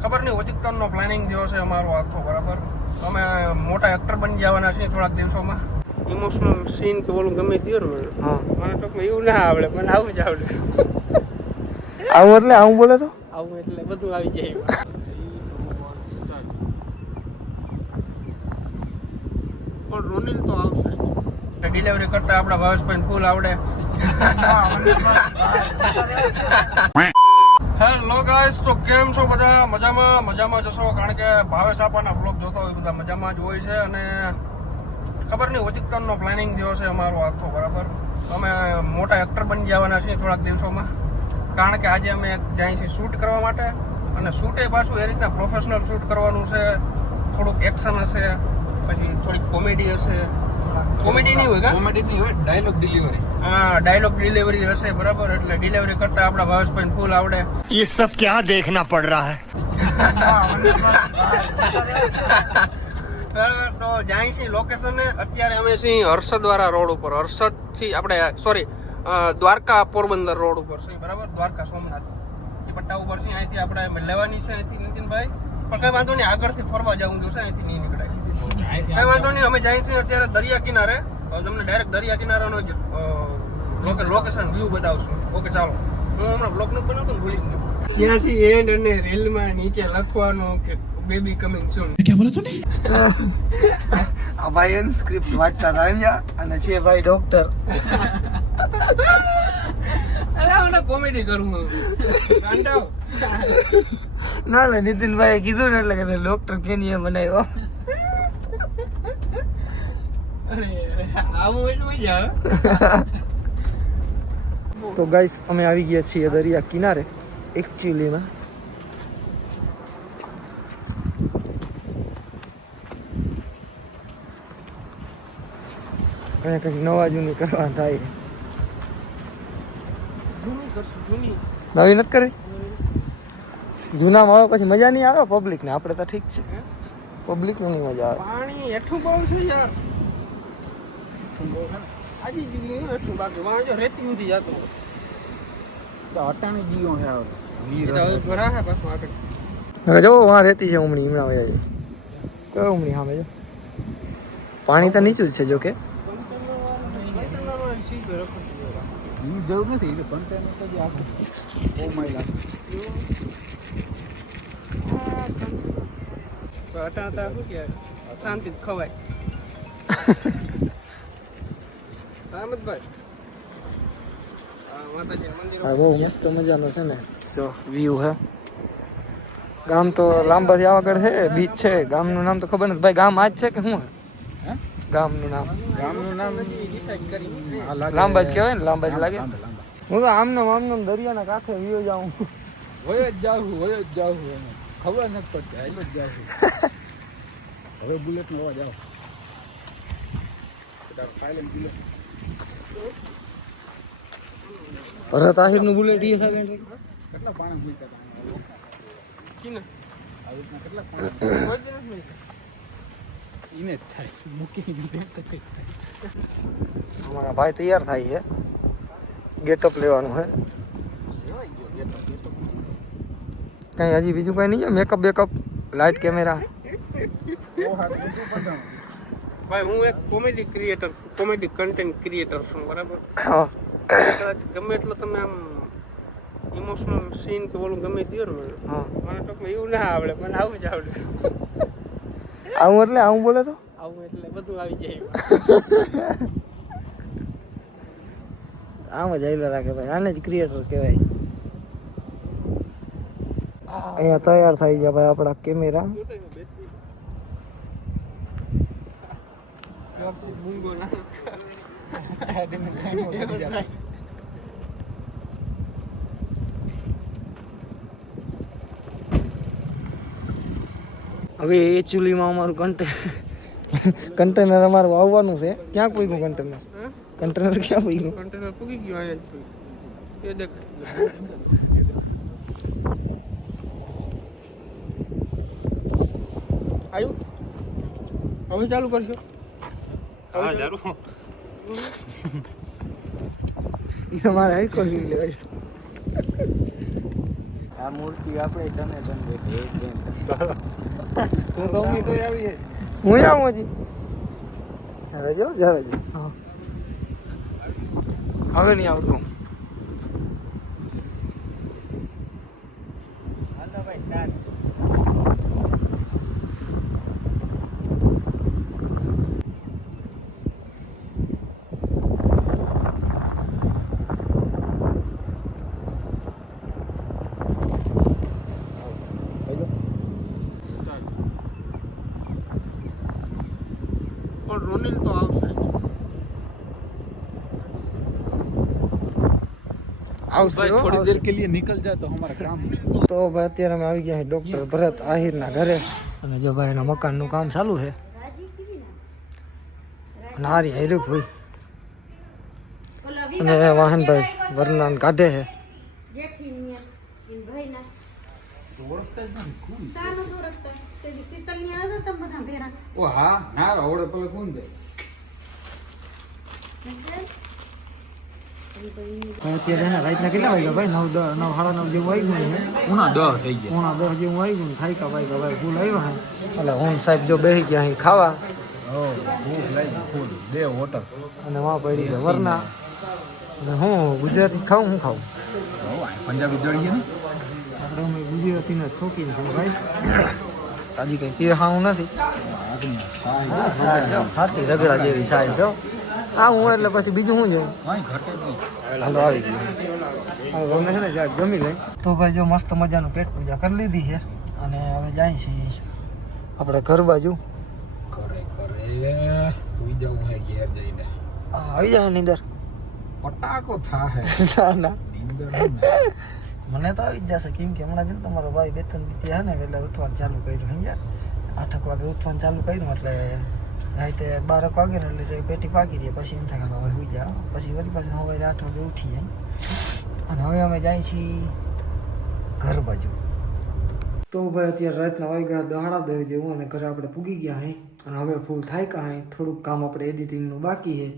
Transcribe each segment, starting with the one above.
ખબર નહીં ઓચિકતનનો પ્લાનિંગ થયો છે અમારો આખો બરાબર અમે મોટા એક્ટર બની જવાના છીએ થોડાક દિવસોમાં ઇમોશનલ સીન કે ઓલું ગમે થયો ને મને હા મને ટૂંકમાં એવું ના આવડે મને આવું જ આવડે આવું એટલે આવું બોલે તો આવું એટલે બધું આવી જાય પણ રોનિલ તો આવશે ડિલિવરી કરતા આપણા ભાવેશભાઈ ફૂલ આવડે હેલો ગાઈસ તો કેમ છો બધા? મજામાં મજામાં જશો. કારણ કે ભાવેશ આપાના વ્લોગ જોતા હોય બધા મજામાં જ હોય છે અને ખબર નહીં ઓચિકતનનો પ્લાનિંગ થયો છે અમારો આખો, બરાબર? અમે મોટા એક્ટર બની જવાના છીએ થોડાક દિવસોમાં. કારણ કે આજે અમે જાય છીએ શૂટ કરવા માટે અને શૂટે પાછું એ રીતના પ્રોફેશનલ શૂટ કરવાનું છે. થોડુંક એક્શન હશે, પછી થોડીક કોમેડી હશે. કોમેડી નહીં હોય કા કોમેડી નહીં હોય ડાયલોગ ડિલિવરી હા ડાયલોગ ડિલિવરી હશે બરાબર એટલે ડિલિવરી કરતા આપણા ભાવેશભાઈ ફૂલ આવડે ये सब क्या देखना पड़ रहा है બરાબર તો જાય છે લોકેશન અત્યારે અમે છીએ હર્ષદવાળા રોડ ઉપર હર્ષદ થી આપણે સોરી દ્વારકા પોરબંદર રોડ ઉપર છે બરાબર દ્વારકા સોમનાથ એ પટ્ટા ઉપર છે અહીંથી આપણે અમે લેવાની છે અહીંથી નીતિનભાઈ પણ કઈ વાંધો નહીં આગળથી ફરવા જવું જોશે અહીંથી નહીં નીકળાય કઈ વાંધો નહીં અમે જાય છીએ અત્યારે દરિયા કિનારે. હવે તમને ડાયરેક્ટ દરિયા કિનારાનો જ લોકેશન વ્યૂ બતાવશું. ઓકે ચાલો. હું હમણાં બ્લોગનું બનાવતો ને ભૂલી ગયો. ત્યાંથી એન્ડ અને રેલમાં નીચે લખવાનું કે બેબી કમિંગ સૂન આ ભાઈ એમ સ્ક્રિપ્ટ વાંચતા રહ્યા અને છે ભાઈ ડોક્ટર અરે હું કોમેડી કરું હું ના ના નીતિનભાઈ કીધું ને એટલે કે ડોક્ટર કેની એ બનાવ્યો. તો ગાઈસ અમે આવી ગયા છીએ દરિયા કિનારે એકચ્યુઅલીમાં અહીંયા કંઈક નવા જૂની કરવા થાય. નવી નથી કરી? જૂનામાં આવે પછી મજા નહીં આવે પબ્લિક ને? આપણે તો ઠીક છે. હે? પબ્લિક નહીં મજા આવે. પાણી હેઠું બહુ છે યાર. આજી જીવનું એટલું બાકી. વાં જો રેતી ઊંધી જાતો અટાણે જીવો છે તો હવે ભરા હે પાછું આગળ. હવે જો વાં રેતી છે ઉમણી હમણાં વયા કયો ઉમણી સામે જો પાણી તો નીચું જ છે જો કે. જરૂર નથી એટલે કન્ટેનર તો જે આખું અટાણા તો શું કહેવાય? શાંતિ ખવાય અહમદભાઈ આ માતાજી મંદિર હા બહુ મસ્ત મજાનો છે ને જો વ્યૂ હે ગામ તો લાંબાથી આગળ છે બીચ છે ગામનું નામ તો ખબર નથી ભાઈ ગામ આજ છે કે શું હે? ગામનું નામ ગામનું નામ ડિસાઈડ કરી આ લાગે- લાંબા જ કહેવાય ને લાંબા જ લાગે લાંબા, લાંબા. હું તો આમને આમને દરિયાના કાંઠે વ્યૂ જાઉં હોય જ જાઉં હોય જ જાઉં એને ખબર નથી પડતી હાલો જ જાઉં હવે બુલેટ નો અવાજ આવો સાયલેન્ટ બુલેટ ભરત આહિરનું બુલેટ એ થાય કેટલા પાણી મૂક્યા અમારા ભાઈ તૈયાર થાય છે. ગેટઅપ લેવાનું છે કઈ હજી બીજું કઈ નહીં મેકઅપ બેકઅપ લાઇટ કેમેરા ભાઈ હું એક comedy creator comedy content creator છું બરાબર? કદાચ ગમે એટલો તમે આમ ઇમોશનલ સીન કે ઓલું ગમે દો ને મને. હા. મને ટૂંકમાં એવું ના આવડે મને આવું જ આવડે. આવું એટલે આવું બોલે તો? આવું એટલે બધું આવી જાય. આમ જ આવેલા રાખે ભાઈ આને જ ક્રિએટર કહેવાય. અહીંયા તૈયાર થઈ ગયા ભાઈ આપણા કેમેરા મૂંગો ના હવે એકચ્યુઅલીમાં અમારું કન્ટેનર કન્ટેનર અમારું આવવાનું છે. ક્યાં પૂગ્યું કન્ટેનર કન્ટેનર ક્યાં પૂગ્યું કન્ટેનર પૂગી ગયું અહીંયા એ દેખ આવ્યું હવે ચાલુ કરશો? હા એ અમારે હાઈકો લઈ લેવાય. આ મૂર્તિ આપણે તમે તમે હું આવું હજી? જરા જો જરા જો હા. હવે નહીં આવતું હાલો ભાઈ તો સુનિલ તો આવશે કામ તો ભાઈ અત્યારે અમે આવી ગયા ડોક્ટર ભરત આહિર ઘરે. અને જો ભાઈ એના કામ ચાલુ છે. નારી હેરક હોય. અને વાહનભાઈ વરનાન કાઢે છે. તે ઓ હા ના આવડે પેલો કોણ દે? અત્યારે રાતના કેટલા વાગ્યા ભાઈ? નવ દસ નવ સાડા નવ જેવું આવી ગયું ઉણા દસ ઉણા દસ જેવું આવી ગયું થાય કા ભાઈ ભાઈ ફૂલ આવ્યો હે. એટલે હું સાહેબ જો બેસી ગયા અહીં ખાવા. બે હોટલ. અને વાં પડી વરના. હું ગુજરાતી ખાઉં હું ખાઉં? પંજાબી દળીએ આપણે ગુજરાતીના શોખીન ભાઈ. હજી કંઈ પીરહાવું નથી. સાહેબ જો ખાતી રગડા જેવી સાહેબ છો આ હું એટલે પછી બીજું શું જોયું હાલો આવી ગયું. હવે અમે છે ને જમી લઈ તો ભાઈ જો મસ્ત મજાનું પેટ પૂજા કરી લીધી છે. અને હવે જાય છીએ આપણે ઘર બાજુ. જવું આવી જાય નીંદર. પટાકો થા હે ના ના. નીંદર નહીં ને. મને તો આવી જ જશે. કેમ કે હમણાં છે ને તમારો ભાઈ બે ત્રણ દીધી હે ને, એટલે ઉઠવાનું ચાલુ કર્યું, સમજ્યા? આઠક વાગે ઉઠવાનું ચાલુ કર્યું, એટલે રાતે બારક વાગે એટલે પેટી પાકી દે પછી એમ થાય હવે સુઈ જાઓ. પછી વળી પાછું સવારે આઠ વાગે ઉઠી જાય અને હવે અમે જાય છીએ ઘર બાજુ. તો ભાઈ અત્યારે રાતના વાગ્યા દહાડા દે જેવું, અને ઘરે આપણે પૂગી ગયા હે. અને હવે ફૂલ થાય કાંઈ, થોડુંક કામ આપણે એડિટિંગનું બાકી છે.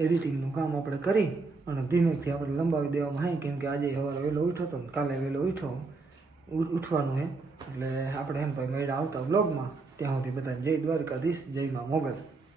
એડિટિંગનું કામ આપણે કરી અને ધીમેથી આપણે લંબાવી દેવામાં આવે, કેમ કે આજે સવારે વહેલો ઉઠો તો કાલે વહેલો ઉઠો ઉઠવાનું હે. એટલે આપણે એમ ભાઈ મેળા આવતા બ્લોગમાં ત્યાં સુધી બધાને જય દ્વારકાધીશ, જય માં મોગલ.